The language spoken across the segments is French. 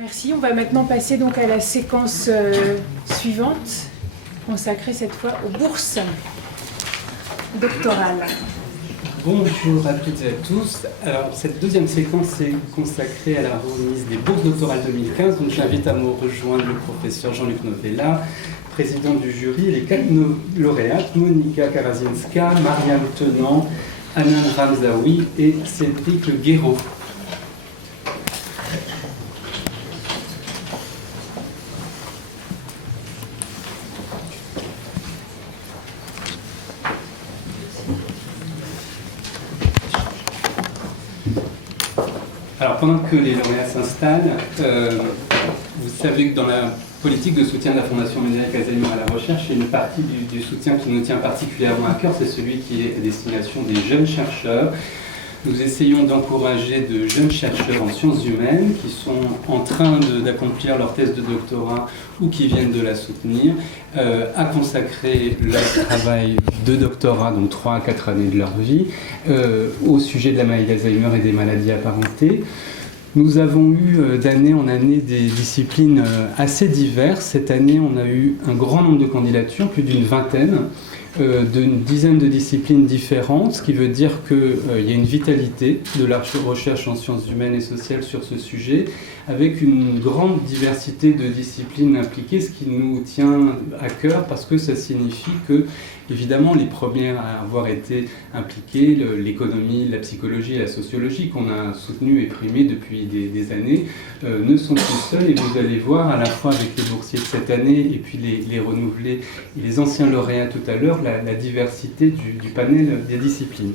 Merci. On va maintenant passer donc à la séquence suivante, consacrée cette fois aux bourses doctorales. Bonjour à toutes et à tous. Alors, cette deuxième séquence est consacrée à la remise des bourses doctorales 2015. Donc, j'invite à me rejoindre le professeur Jean-Luc Novella, président du jury, et les 4 lauréates, Monika Karazinska, Mariam Tenant, Anan Ramzaoui et Cédric Guéraud. Alors, pendant que les lauréats s'installent, vous savez que dans la politique de soutien de la Fondation Médéric Alzheimer à la recherche, il y a une partie du soutien qui nous tient particulièrement à cœur, c'est celui qui est à destination des jeunes chercheurs. Nous essayons d'encourager de jeunes chercheurs en sciences humaines qui sont en train d'accomplir leur thèse de doctorat ou qui viennent de la soutenir, à consacrer leur travail de doctorat, donc 3 à 4 années de leur vie, au sujet de la maladie d'Alzheimer et des maladies apparentées. Nous avons eu d'année en année des disciplines assez diverses. Cette année, on a eu un grand nombre de candidatures, plus d'une vingtaine, d'une dizaine de disciplines différentes, ce qui veut dire qu'il y a une vitalité de la recherche en sciences humaines et sociales sur ce sujet, avec une grande diversité de disciplines impliquées, ce qui nous tient à cœur parce que ça signifie que, évidemment, les premières à avoir été impliquées, l'économie, la psychologie et la sociologie qu'on a soutenues et primées depuis des années, ne sont plus seules. Et vous allez voir, à la fois avec les boursiers de cette année et puis les renouvelés et les anciens lauréats tout à l'heure, la diversité du panel des disciplines.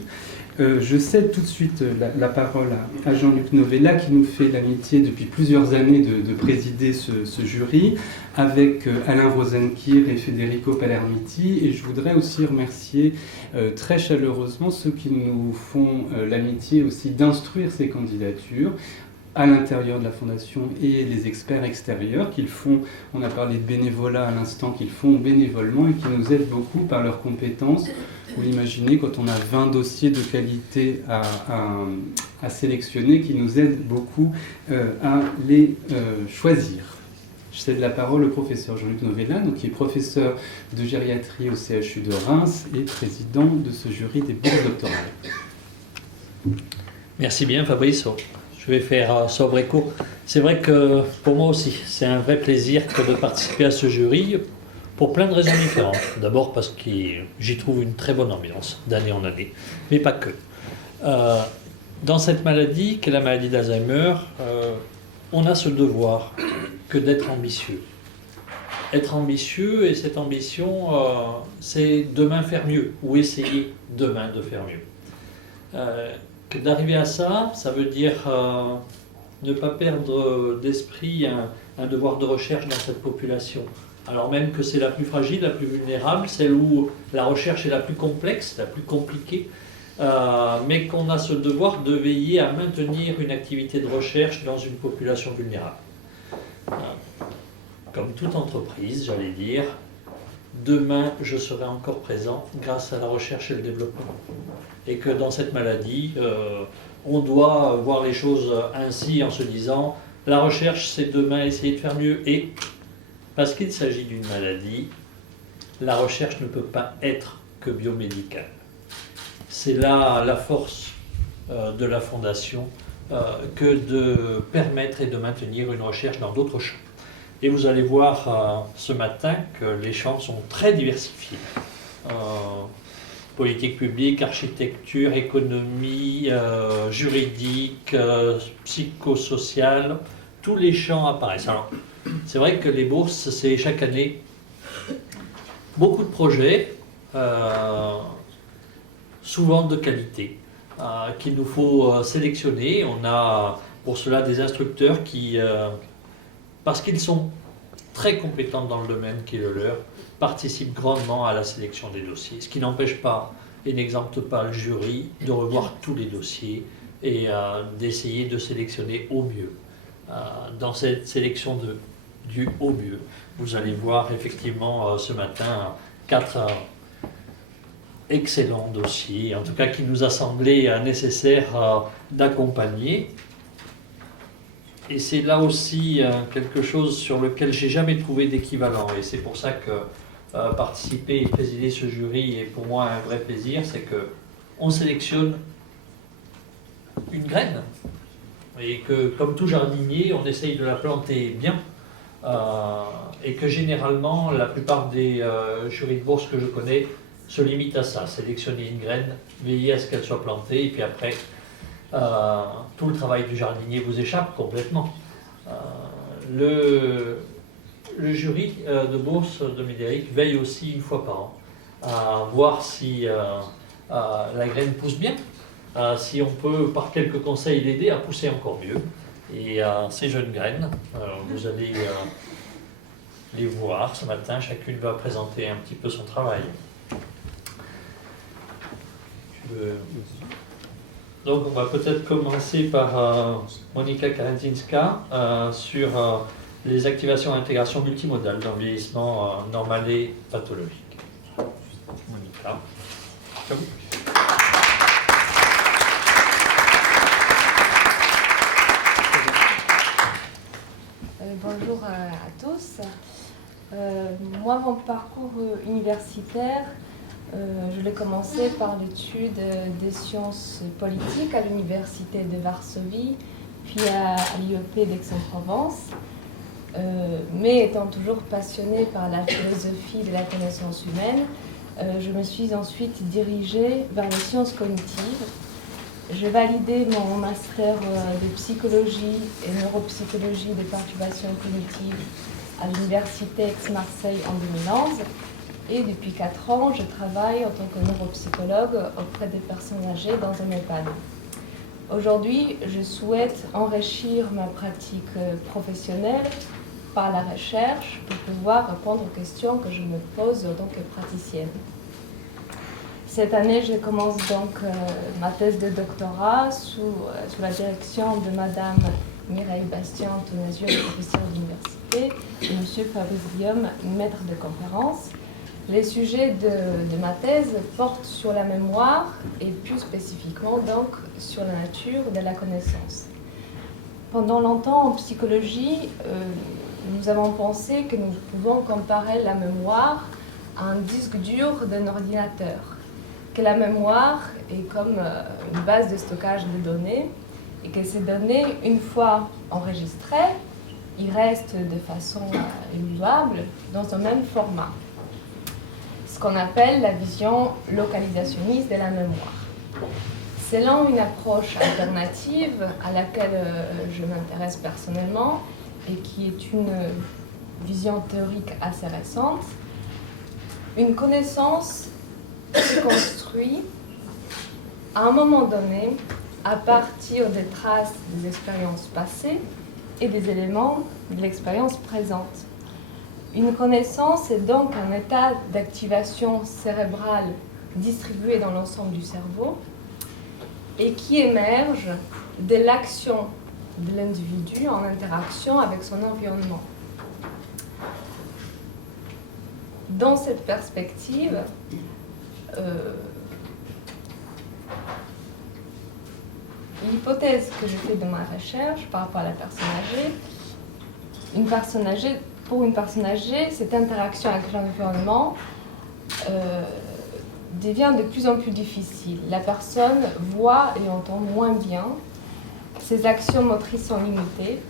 Je cède tout de suite la parole à Jean-Luc Novella qui nous fait l'amitié depuis plusieurs années de présider ce jury avec Alain Rosenkir et Federico Palermiti, et je voudrais aussi remercier très chaleureusement ceux qui nous font l'amitié aussi d'instruire ces candidatures à l'intérieur de la Fondation et les experts extérieurs qu'ils font, on a parlé de bénévolat à l'instant, qu'ils font bénévolement et qui nous aident beaucoup par leurs compétences. Vous l'imaginez, quand on a 20 dossiers de qualité à sélectionner, qui nous aident beaucoup à les choisir. Je cède la parole au professeur Jean-Luc Novella, donc, qui est professeur de gériatrie au CHU de Reims et président de ce jury des bourses doctorales. Merci bien Fabrice. Je vais faire sobre et court. C'est vrai que pour moi aussi, c'est un vrai plaisir que de participer à ce jury pour plein de raisons différentes. D'abord parce que j'y trouve une très bonne ambiance d'année en année, mais pas que. Dans cette maladie, qu'est la maladie d'Alzheimer, on a ce devoir que d'être ambitieux. Être ambitieux, et cette ambition, c'est demain faire mieux, ou essayer demain de faire mieux. D'arriver à ça, ça veut dire ne pas perdre d'esprit un devoir de recherche dans cette population. Alors même que c'est la plus fragile, la plus vulnérable, celle où la recherche est la plus complexe, la plus compliquée, mais qu'on a ce devoir de veiller à maintenir une activité de recherche dans une population vulnérable. Comme toute entreprise, j'allais dire, demain je serai encore présent grâce à la recherche et le développement. Et que dans cette maladie, on doit voir les choses ainsi en se disant la recherche c'est demain essayer de faire mieux, et parce qu'il s'agit d'une maladie, la recherche ne peut pas être que biomédicale. C'est là la force de la Fondation que de permettre et de maintenir une recherche dans d'autres champs. Et vous allez voir ce matin que les champs sont très diversifiés. Politique publique, architecture, économie, juridique, psychosocial, tous les champs apparaissent. Alors, c'est vrai que les bourses, c'est chaque année beaucoup de projets, souvent de qualité, qu'il nous faut sélectionner. On a pour cela des instructeurs qui, parce qu'ils sont très compétents dans le domaine qui est le leur, participent grandement à la sélection des dossiers, ce qui n'empêche pas et n'exempte pas le jury de revoir tous les dossiers et d'essayer de sélectionner au mieux. Dans cette sélection du au mieux, vous allez voir effectivement ce matin 4 excellents dossiers, en tout cas qui nous a semblé nécessaire d'accompagner. Et c'est là aussi quelque chose sur lequel j'ai jamais trouvé d'équivalent. Et c'est pour ça que participer et présider ce jury est pour moi un vrai plaisir. C'est que on sélectionne une graine et que, comme tout jardinier, on essaye de la planter bien. Et que généralement, la plupart des jurys de bourse que je connais se limitent à ça, sélectionner une graine, veiller à ce qu'elle soit plantée, et puis après, tout le travail du jardinier vous échappe complètement. Le jury de bourse de Médéric veille aussi une fois par an à voir si la graine pousse bien, si on peut par quelques conseils l'aider à pousser encore mieux. Et ces jeunes graines, vous allez les voir ce matin, chacune va présenter un petit peu son travail. Donc on va peut-être commencer par Monika Karenzinska sur les activations et intégrations multimodales dans le vieillissement normal et pathologique. Monika. Bonjour à tous. Moi, mon parcours universitaire, je l'ai commencé par l'étude des sciences politiques à l'université de Varsovie, puis à l'IEP d'Aix-en-Provence. Mais étant toujours passionnée par la philosophie de la connaissance humaine, je me suis ensuite dirigée vers les sciences cognitives. J'ai validé mon master de psychologie et neuropsychologie des perturbations cognitives à l'université Aix-Marseille en 2011. Et depuis 4 ans, je travaille en tant que neuropsychologue auprès des personnes âgées dans un EHPAD. Aujourd'hui, je souhaite enrichir ma pratique professionnelle par la recherche pour pouvoir répondre aux questions que je me pose en tant que praticienne. Cette année, je commence donc ma thèse de doctorat sous la direction de Madame Mireille Bastien-Antonasio, professeure d'université, et Monsieur Fabrice Guillaume, maître de conférence. Les sujets de ma thèse portent sur la mémoire et plus spécifiquement donc sur la nature de la connaissance. Pendant longtemps en psychologie, nous avons pensé que nous pouvons comparer la mémoire à un disque dur d'un ordinateur, que la mémoire est comme une base de stockage de données et que ces données, une fois enregistrées, ils restent de façon immuable dans un même format. Ce qu'on appelle la vision localisationniste de la mémoire. Selon une approche alternative à laquelle je m'intéresse personnellement et qui est une vision théorique assez récente, une connaissance se construit à un moment donné à partir des traces des expériences passées et des éléments de l'expérience présente. Une connaissance est donc un état d'activation cérébrale distribué dans l'ensemble du cerveau et qui émerge de l'action de l'individu en interaction avec son environnement. Dans cette perspective, l'hypothèse que je fais de ma recherche par rapport à la personne âgée, pour une personne âgée, cette interaction avec l'environnement devient de plus en plus difficile. La personne voit et entend moins bien, ses actions motrices sont limitées.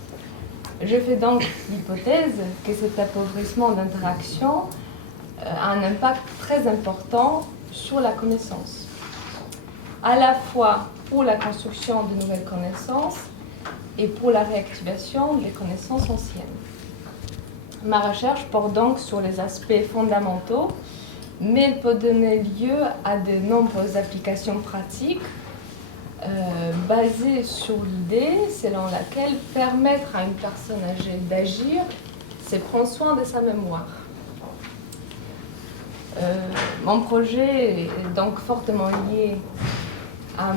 Je fais donc l'hypothèse que cet appauvrissement d'interaction a un impact très important sur la connaissance, à la fois pour la construction de nouvelles connaissances et pour la réactivation des connaissances anciennes. Ma recherche porte donc sur les aspects fondamentaux, mais elle peut donner lieu à de nombreuses applications pratiques basées sur l'idée selon laquelle permettre à une personne âgée d'agir, c'est prendre soin de sa mémoire. Mon projet est donc fortement lié à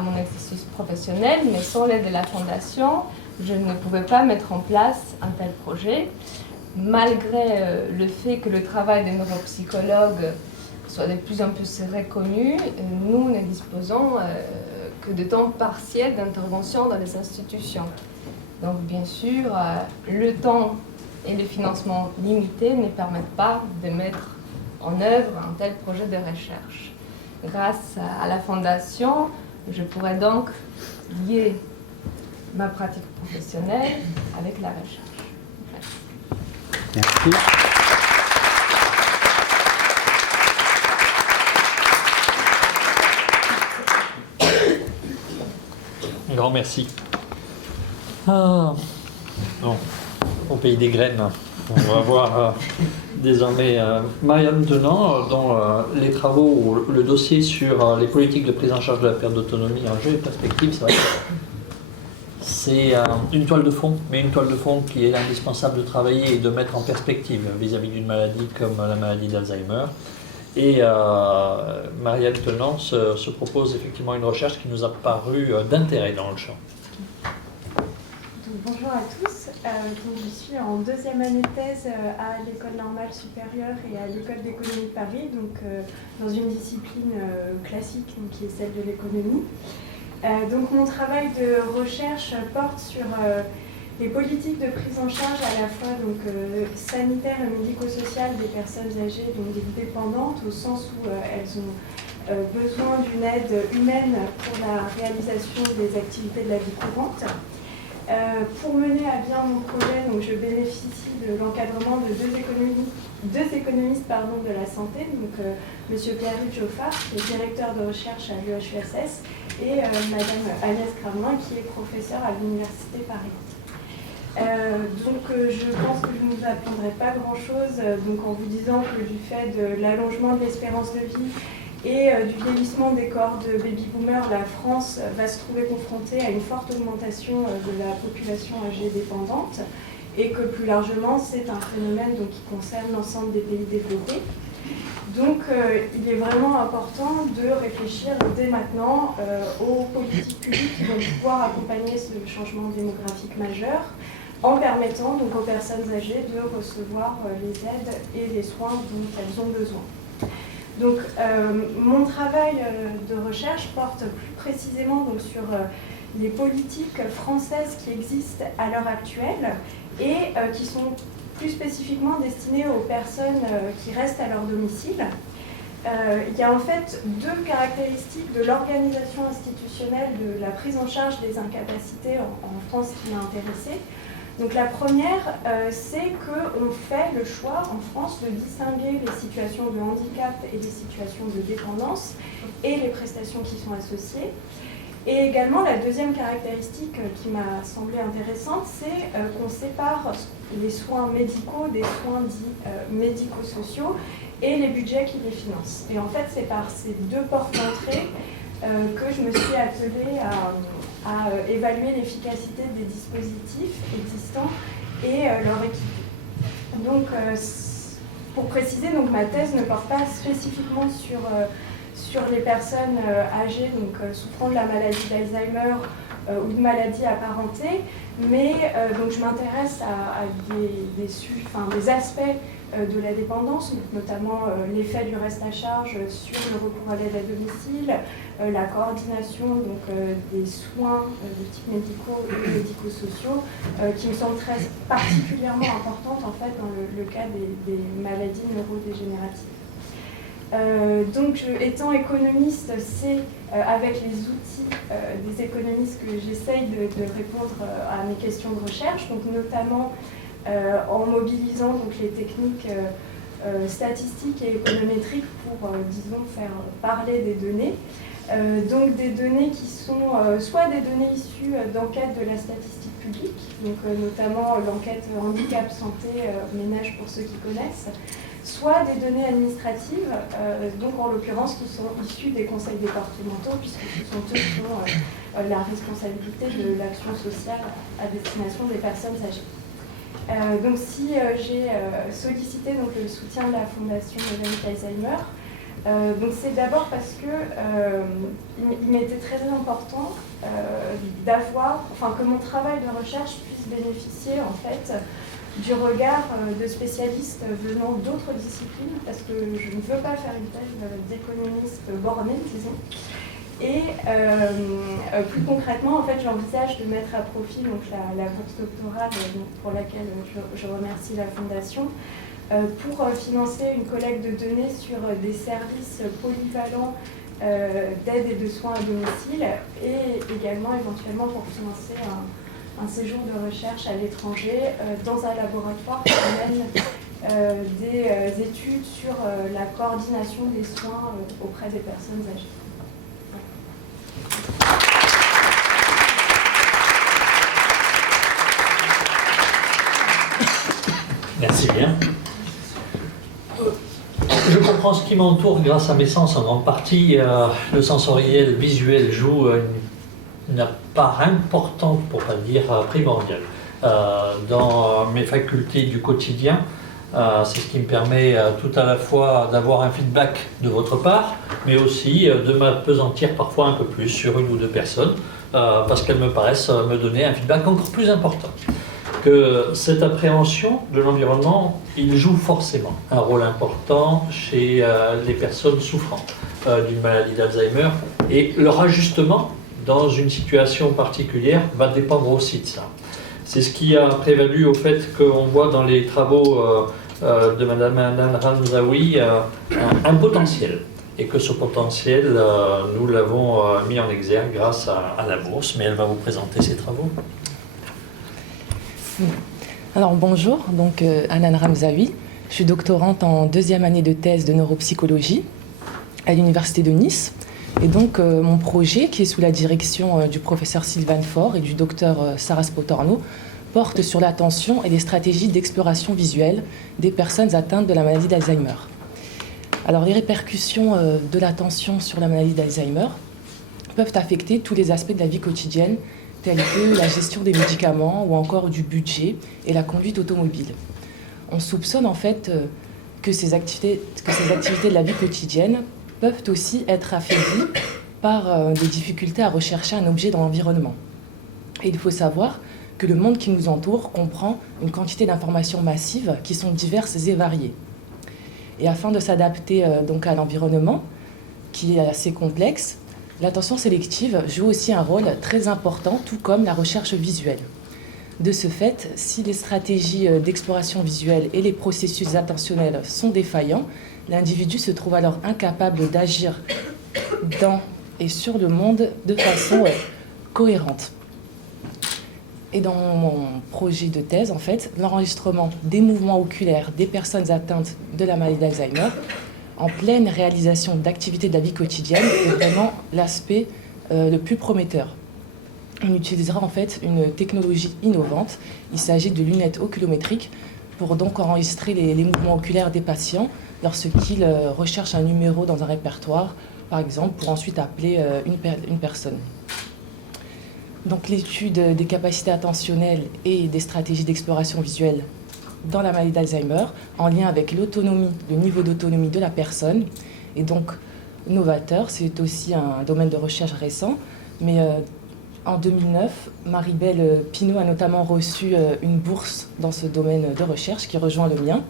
mon exercice professionnel, mais sans l'aide de la Fondation, je ne pouvais pas mettre en place un tel projet, malgré le fait que le travail des neuropsychologues soit de plus en plus reconnu. Nous ne disposons que de temps partiel d'intervention dans les institutions. Donc bien sûr, le temps et le financement limités ne permettent pas de mettre en œuvre un tel projet de recherche. Grâce à la Fondation, je pourrais donc lier ma pratique professionnelle avec la recherche. Merci. Un grand merci. Ah, bon, au pays des graines, on va voir désormais Marianne Tenant, dont les travaux, ou le dossier sur les politiques de prise en charge de la perte d'autonomie en jeu et perspective, c'est vrai que c'est une toile de fond, mais une toile de fond qui est indispensable de travailler et de mettre en perspective vis-à-vis d'une maladie comme la maladie d'Alzheimer. Et Marianne Tenant se propose effectivement une recherche qui nous a paru d'intérêt dans le champ. Donc, bonjour à tous, donc, je suis en deuxième année de thèse à l'École normale supérieure et à l'École d'économie de Paris, donc dans une discipline classique donc, qui est celle de l'économie. Donc mon travail de recherche porte sur les politiques de prise en charge à la fois donc, sanitaire et médico-sociale des personnes âgées, donc des dépendantes, au sens où elles ont besoin d'une aide humaine pour la réalisation des activités de la vie courante. Pour mener à bien mon projet, donc, je bénéficie de l'encadrement de deux économistes de la santé, donc M. Pierre-Yves Joffard, qui est directeur de recherche à l'UHESS, et Mme Agnès Cramoin, qui est professeure à l'Université Paris. Je pense que je ne vous apprendrai pas grand-chose en vous disant que du fait de l'allongement de l'espérance de vie et du vieillissement des corps de baby-boomers, la France va se trouver confrontée à une forte augmentation de la population âgée dépendante et que plus largement, c'est un phénomène qui concerne l'ensemble des pays développés. Donc, il est vraiment important de réfléchir dès maintenant aux politiques publiques qui vont pouvoir accompagner ce changement démographique majeur en permettant donc, aux personnes âgées de recevoir les aides et les soins dont elles ont besoin. Donc, mon travail de recherche porte plus précisément donc, sur les politiques françaises qui existent à l'heure actuelle et qui sont plus spécifiquement destinées aux personnes qui restent à leur domicile. Il y a en fait deux caractéristiques de l'organisation institutionnelle de la prise en charge des incapacités en France qui m'a intéressée. Donc la première, c'est qu'on fait le choix en France de distinguer les situations de handicap et les situations de dépendance et les prestations qui sont associées. Et également, la deuxième caractéristique qui m'a semblé intéressante, c'est qu'on sépare les soins médicaux des soins dits médico-sociaux et les budgets qui les financent. Et en fait, c'est par ces deux portes d'entrée que je me suis attelée à évaluer l'efficacité des dispositifs existants et leur équité. Donc, pour préciser, donc, ma thèse ne porte pas spécifiquement sur les personnes âgées souffrant de la maladie d'Alzheimer ou de maladies apparentées, mais donc je m'intéresse à des aspects de la dépendance, notamment l'effet du reste à charge sur le recours à l'aide à domicile, la coordination des soins de type médicaux et médico-sociaux, qui me semblent très particulièrement importantes en fait, dans le cas des maladies neurodégénératives. Étant économiste, c'est avec les outils des économistes que j'essaye de répondre à mes questions de recherche, donc notamment en mobilisant les techniques statistiques et économétriques pour, faire parler des données. Donc des données qui sont soit des données issues d'enquêtes de la statistique publique, donc notamment l'enquête handicap, santé, ménage pour ceux qui connaissent, soit des données administratives, donc en l'occurrence qui sont issues des conseils départementaux, puisque ce sont eux qui ont la responsabilité de l'action sociale à destination des personnes âgées. Donc si j'ai sollicité le soutien de la Fondation Médéric Alzheimer, c'est d'abord parce que il m'était très important que mon travail de recherche puisse bénéficier en fait du regard de spécialistes venant d'autres disciplines, parce que je ne veux pas faire une thèse d'économiste bornée, disons. Et plus concrètement, en fait, j'envisage de mettre à profit donc, la bourse doctorale pour laquelle je remercie la Fondation pour financer une collecte de données sur des services polyvalents d'aide et de soins à domicile et également éventuellement pour financer un séjour de recherche à l'étranger dans un laboratoire qui mène des études sur la coordination des soins auprès des personnes âgées. Merci bien. Je comprends ce qui m'entoure grâce à mes sens en grande partie. Le sensoriel visuel joue une part importante, pour pas dire primordiale, dans mes facultés du quotidien. C'est ce qui me permet tout à la fois d'avoir un feedback de votre part, mais aussi de m'appesantir parfois un peu plus sur une ou deux personnes, parce qu'elles me paraissent me donner un feedback encore plus important. Que cette appréhension de l'environnement, il joue forcément un rôle important chez les personnes souffrant d'une maladie d'Alzheimer, et leur ajustement dans une situation particulière va dépendre aussi de ça. C'est ce qui a prévalu au fait qu'on voit dans les travaux de Madame Hanan Ramzaoui un potentiel, et que ce potentiel, nous l'avons mis en exergue grâce à la bourse, mais elle va vous présenter ses travaux. Alors bonjour, donc Hanan Ramzaoui, je suis doctorante en 2e année de thèse de neuropsychologie à l'Université de Nice. Et donc mon projet, qui est sous la direction du professeur Sylvain Faure et du docteur Sarah Spotorno, porte sur l'attention et les stratégies d'exploration visuelle des personnes atteintes de la maladie d'Alzheimer. Alors les répercussions de l'attention sur la maladie d'Alzheimer peuvent affecter tous les aspects de la vie quotidienne, tels que la gestion des médicaments ou encore du budget et la conduite automobile. On soupçonne en fait que ces activités de la vie quotidienne peuvent aussi être affaiblies par des difficultés à rechercher un objet dans l'environnement. Et il faut savoir que le monde qui nous entoure comprend une quantité d'informations massives qui sont diverses et variées. Et afin de s'adapter donc à l'environnement, qui est assez complexe, l'attention sélective joue aussi un rôle très important, tout comme la recherche visuelle. De ce fait, si les stratégies d'exploration visuelle et les processus attentionnels sont défaillants, l'individu se trouve alors incapable d'agir dans et sur le monde de façon cohérente. Et dans mon projet de thèse, en fait, l'enregistrement des mouvements oculaires des personnes atteintes de la maladie d'Alzheimer en pleine réalisation d'activités de la vie quotidienne est vraiment l'aspect le plus prometteur. On utilisera en fait une technologie innovante. Il s'agit de lunettes oculométriques pour donc enregistrer les mouvements oculaires des patients lorsqu'ils recherchent un numéro dans un répertoire, par exemple, pour ensuite appeler une personne. Donc l'étude des capacités attentionnelles et des stratégies d'exploration visuelle dans la maladie d'Alzheimer, en lien avec l'autonomie, le niveau d'autonomie de la personne, est donc novateur. C'est aussi un domaine de recherche récent, mais en 2009, Marie-Belle Pinault a notamment reçu une bourse dans ce domaine de recherche qui rejoint le mien.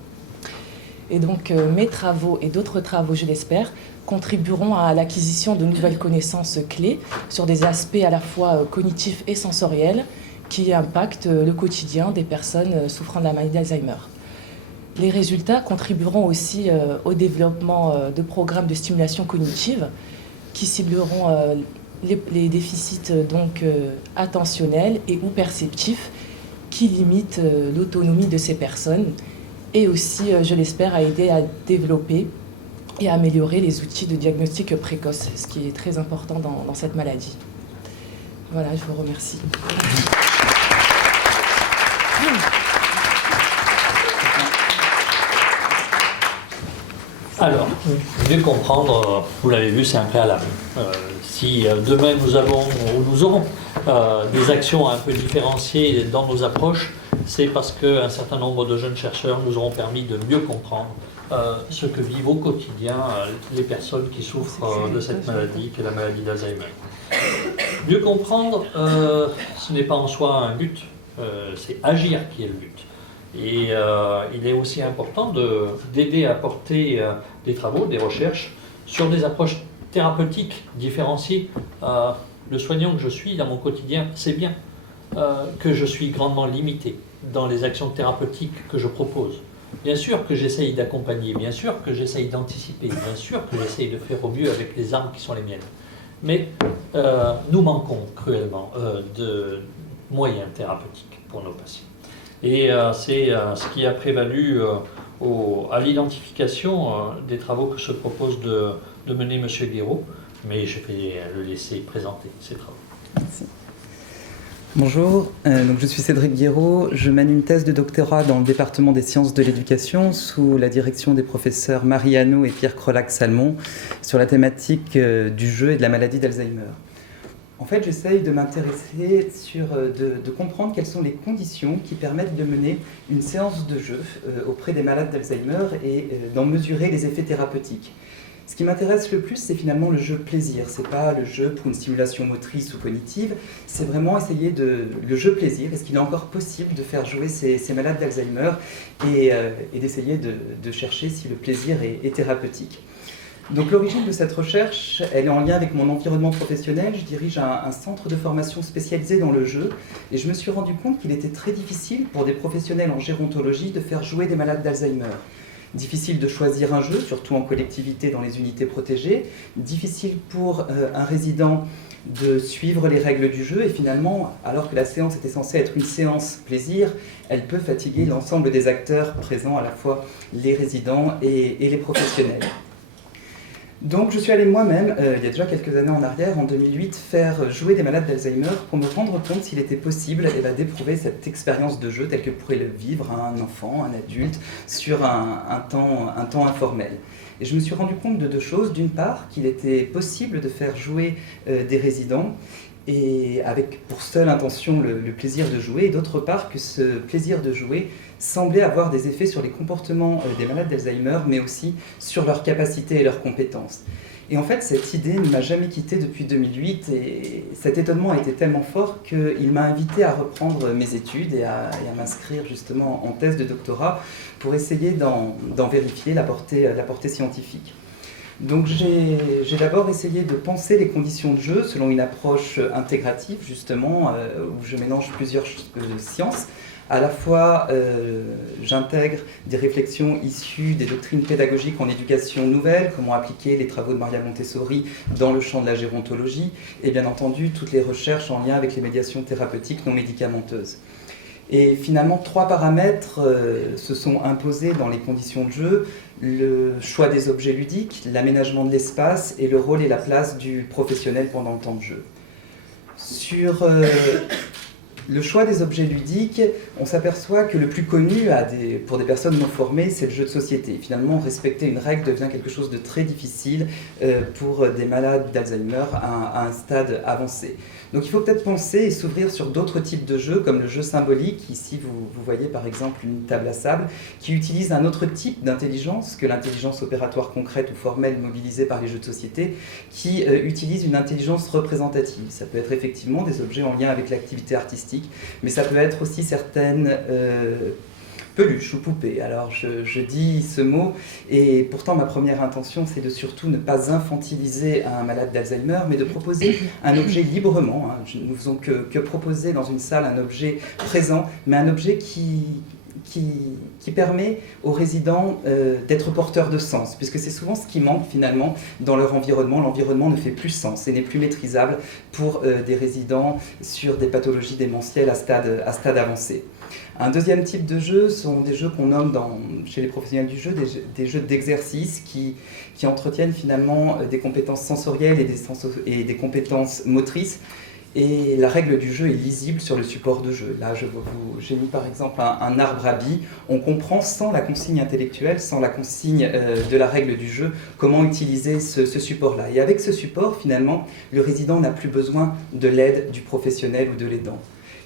Et donc mes travaux et d'autres travaux, je l'espère, contribueront à l'acquisition de nouvelles connaissances clés sur des aspects à la fois cognitifs et sensoriels qui impactent le quotidien des personnes souffrant de la maladie d'Alzheimer. Les résultats contribueront aussi au développement de programmes de stimulation cognitive qui cibleront les déficits donc, attentionnels et ou perceptifs qui limitent l'autonomie de ces personnes et aussi, je l'espère, à aider à développer et à améliorer les outils de diagnostic précoce, ce qui est très important dans cette maladie. Voilà, je vous remercie. Alors, mieux comprendre, vous l'avez vu, c'est un préalable. Si demain nous aurons des actions un peu différenciées dans nos approches, c'est parce qu'un certain nombre de jeunes chercheurs nous auront permis de mieux comprendre ce que vivent au quotidien les personnes qui souffrent de cette maladie, qui est la maladie d'Alzheimer. Mieux comprendre, ce n'est pas en soi un but, c'est agir qui est le but. Et il est aussi important d'aider à porter des travaux, des recherches sur des approches thérapeutique différenciée. Le soignant que je suis dans mon quotidien sait bien que je suis grandement limité dans les actions thérapeutiques que je propose. Bien sûr que j'essaye d'accompagner, bien sûr que j'essaye d'anticiper, bien sûr que j'essaye de faire au mieux avec les armes qui sont les miennes. Mais nous manquons cruellement de moyens thérapeutiques pour nos patients. Et c'est ce qui a prévalu à l'identification des travaux que se propose de mener M. Guéraud. Mais je vais le laisser présenter ses travaux. Merci. Bonjour, donc je suis Cédric Guéraud, je mène une thèse de doctorat dans le département des sciences de l'éducation sous la direction des professeurs Marie Hanot et Pierre Crolac-Salmon sur la thématique du jeu et de la maladie d'Alzheimer. En fait, j'essaye de m'intéresser de comprendre quelles sont les conditions qui permettent de mener une séance de jeu auprès des malades d'Alzheimer et d'en mesurer les effets thérapeutiques. Ce qui m'intéresse le plus, c'est finalement le jeu plaisir. C'est pas le jeu pour une stimulation motrice ou cognitive, c'est vraiment essayer le jeu plaisir. Est-ce qu'il est encore possible de faire jouer ces malades d'Alzheimer et d'essayer de chercher si le plaisir est thérapeutique. Donc l'origine de cette recherche, elle est en lien avec mon environnement professionnel. Je dirige un centre de formation spécialisé dans le jeu et je me suis rendu compte qu'il était très difficile pour des professionnels en gérontologie de faire jouer des malades d'Alzheimer. Difficile de choisir un jeu, surtout en collectivité dans les unités protégées. Difficile pour un résident de suivre les règles du jeu. Et finalement, alors que la séance était censée être une séance plaisir, elle peut fatiguer l'ensemble des acteurs présents, à la fois les résidents et les professionnels. Donc je suis allé moi-même, il y a déjà quelques années en arrière, en 2008, faire jouer des malades d'Alzheimer pour me rendre compte s'il était possible d'éprouver cette expérience de jeu telle que pourrait le vivre un enfant, un adulte, sur un temps informel. Et je me suis rendu compte de deux choses. D'une part, qu'il était possible de faire jouer des résidents et avec pour seule intention le plaisir de jouer, et d'autre part que ce plaisir de jouer semblait avoir des effets sur les comportements des malades d'Alzheimer, mais aussi sur leurs capacités et leurs compétences. Et en fait, cette idée ne m'a jamais quitté depuis 2008, et cet étonnement a été tellement fort qu'il m'a invité à reprendre mes études et à m'inscrire justement en thèse de doctorat pour essayer d'en vérifier la portée scientifique. Donc j'ai d'abord essayé de penser les conditions de jeu selon une approche intégrative, justement, où je mélange plusieurs sciences. À la fois, j'intègre des réflexions issues des doctrines pédagogiques en éducation nouvelle, comment appliquer les travaux de Maria Montessori dans le champ de la gérontologie, et bien entendu toutes les recherches en lien avec les médiations thérapeutiques non médicamenteuses. Et finalement, trois paramètres se sont imposés dans les conditions de jeu: le choix des objets ludiques, l'aménagement de l'espace et le rôle et la place du professionnel pendant le temps de jeu. Sur le choix des objets ludiques, on s'aperçoit que le plus connu pour des personnes non formées, c'est le jeu de société. Finalement, respecter une règle devient quelque chose de très difficile pour des malades d'Alzheimer à un stade avancé. Donc il faut peut-être penser et s'ouvrir sur d'autres types de jeux, comme le jeu symbolique. Ici, vous voyez par exemple une table à sable qui utilise un autre type d'intelligence que l'intelligence opératoire concrète ou formelle mobilisée par les jeux de société, qui utilise une intelligence représentative. Ça peut être effectivement des objets en lien avec l'activité artistique, mais ça peut être aussi certaines peluches ou poupées. Alors je dis ce mot, et pourtant ma première intention, c'est de surtout ne pas infantiliser un malade d'Alzheimer, mais de proposer un objet librement. Nous ne faisons que proposer dans une salle un objet présent, mais un objet qui permet aux résidents d'être porteurs de sens, puisque c'est souvent ce qui manque finalement dans leur environnement. L'environnement ne fait plus sens et n'est plus maîtrisable pour des résidents sur des pathologies démentielles à stade avancé. Un deuxième type de jeu sont des jeux qu'on nomme chez les professionnels du jeu des jeux d'exercice qui entretiennent finalement des compétences sensorielles et des compétences motrices. Et la règle du jeu est lisible sur le support de jeu. Là, j'ai mis par exemple un arbre à billes. On comprend sans la consigne intellectuelle, sans la consigne de la règle du jeu, comment utiliser ce support-là. Et avec ce support, finalement, le résident n'a plus besoin de l'aide du professionnel ou de l'aidant.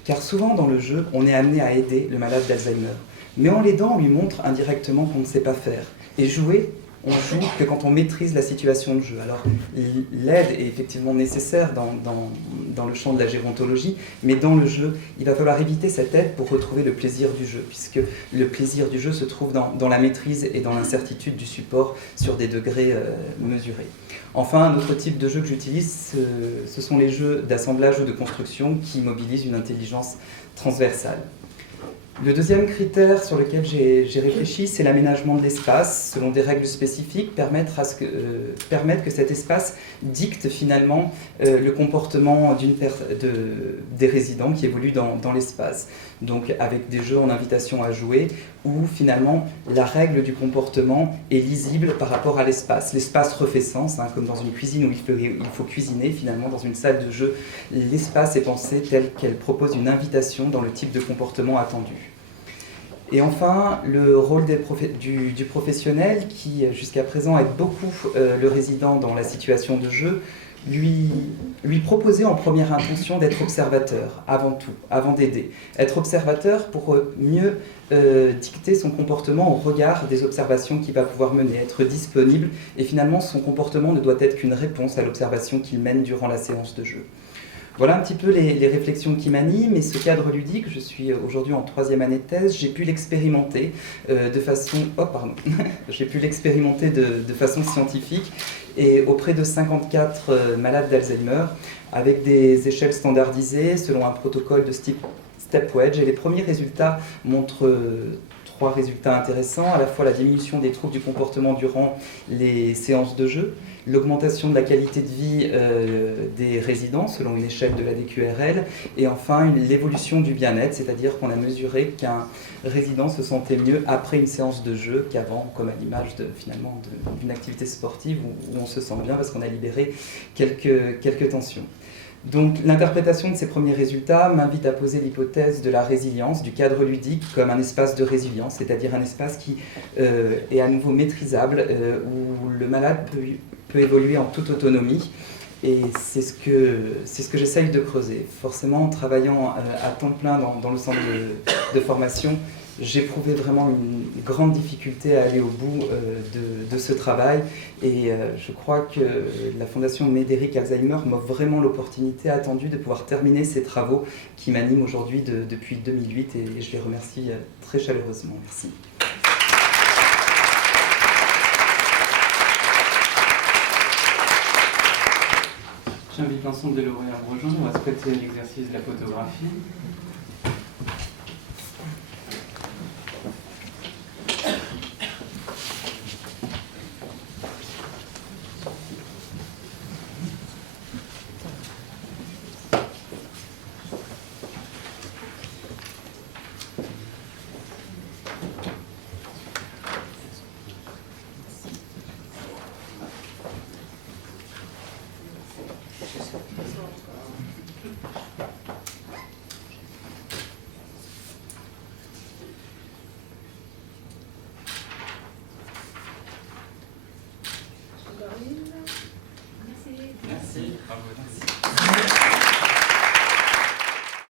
Car souvent dans le jeu, on est amené à aider le malade d'Alzheimer. Mais en l'aidant, on lui montre indirectement qu'on ne sait pas faire. Et jouer on joue que quand on maîtrise la situation de jeu. Alors l'aide est effectivement nécessaire dans le champ de la gérontologie, mais dans le jeu, il va falloir éviter cette aide pour retrouver le plaisir du jeu, puisque le plaisir du jeu se trouve dans la maîtrise et dans l'incertitude du support sur des degrés mesurés. Enfin, un autre type de jeu que j'utilise, ce sont les jeux d'assemblage ou de construction qui mobilisent une intelligence transversale. Le deuxième critère sur lequel j'ai réfléchi, c'est l'aménagement de l'espace, selon des règles spécifiques, permettre que cet espace dicte finalement le comportement des résidents qui évoluent dans l'espace. Donc avec des jeux en invitation à jouer, où finalement la règle du comportement est lisible par rapport à l'espace. L'espace refait sens, comme dans une cuisine où il faut cuisiner, finalement dans une salle de jeu, l'espace est pensé tel qu'elle propose une invitation dans le type de comportement attendu. Et enfin, le rôle du professionnel qui, jusqu'à présent, aide beaucoup le résident dans la situation de jeu, lui proposer en première intention d'être observateur, avant tout, avant d'aider. Être observateur pour mieux dicter son comportement au regard des observations qu'il va pouvoir mener, être disponible, et finalement son comportement ne doit être qu'une réponse à l'observation qu'il mène durant la séance de jeu. Voilà un petit peu les réflexions qui m'animent, et ce cadre ludique, je suis aujourd'hui en 3e année de thèse, j'ai pu l'expérimenter de façon scientifique et auprès de 54 malades d'Alzheimer, avec des échelles standardisées selon un protocole de type Stepwedge, et les premiers résultats montrent 3 résultats intéressants, à la fois la diminution des troubles du comportement durant les séances de jeu, l'augmentation de la qualité de vie des résidents selon une échelle de la DQRL, et enfin l'évolution du bien-être, c'est-à-dire qu'on a mesuré qu'un résident se sentait mieux après une séance de jeu qu'avant, comme à l'image d'une activité sportive où on se sent bien parce qu'on a libéré quelques tensions. Donc l'interprétation de ces premiers résultats m'invite à poser l'hypothèse de la résilience, du cadre ludique comme un espace de résilience, c'est-à-dire un espace qui est à nouveau maîtrisable, où le malade peut évoluer en toute autonomie. Et c'est ce que j'essaye de creuser. Forcément, en travaillant à temps plein dans le centre de formation, j'éprouvais vraiment une grande difficulté à aller au bout de ce travail, et je crois que la Fondation Médéric Alzheimer m'offre vraiment l'opportunité attendue de pouvoir terminer ces travaux qui m'animent aujourd'hui depuis 2008, et je les remercie très chaleureusement. Merci. J'invite l'ensemble des lauréats à me rejoindre. On va se prêter à l'exercice de la photographie. Merci. Bravo, merci.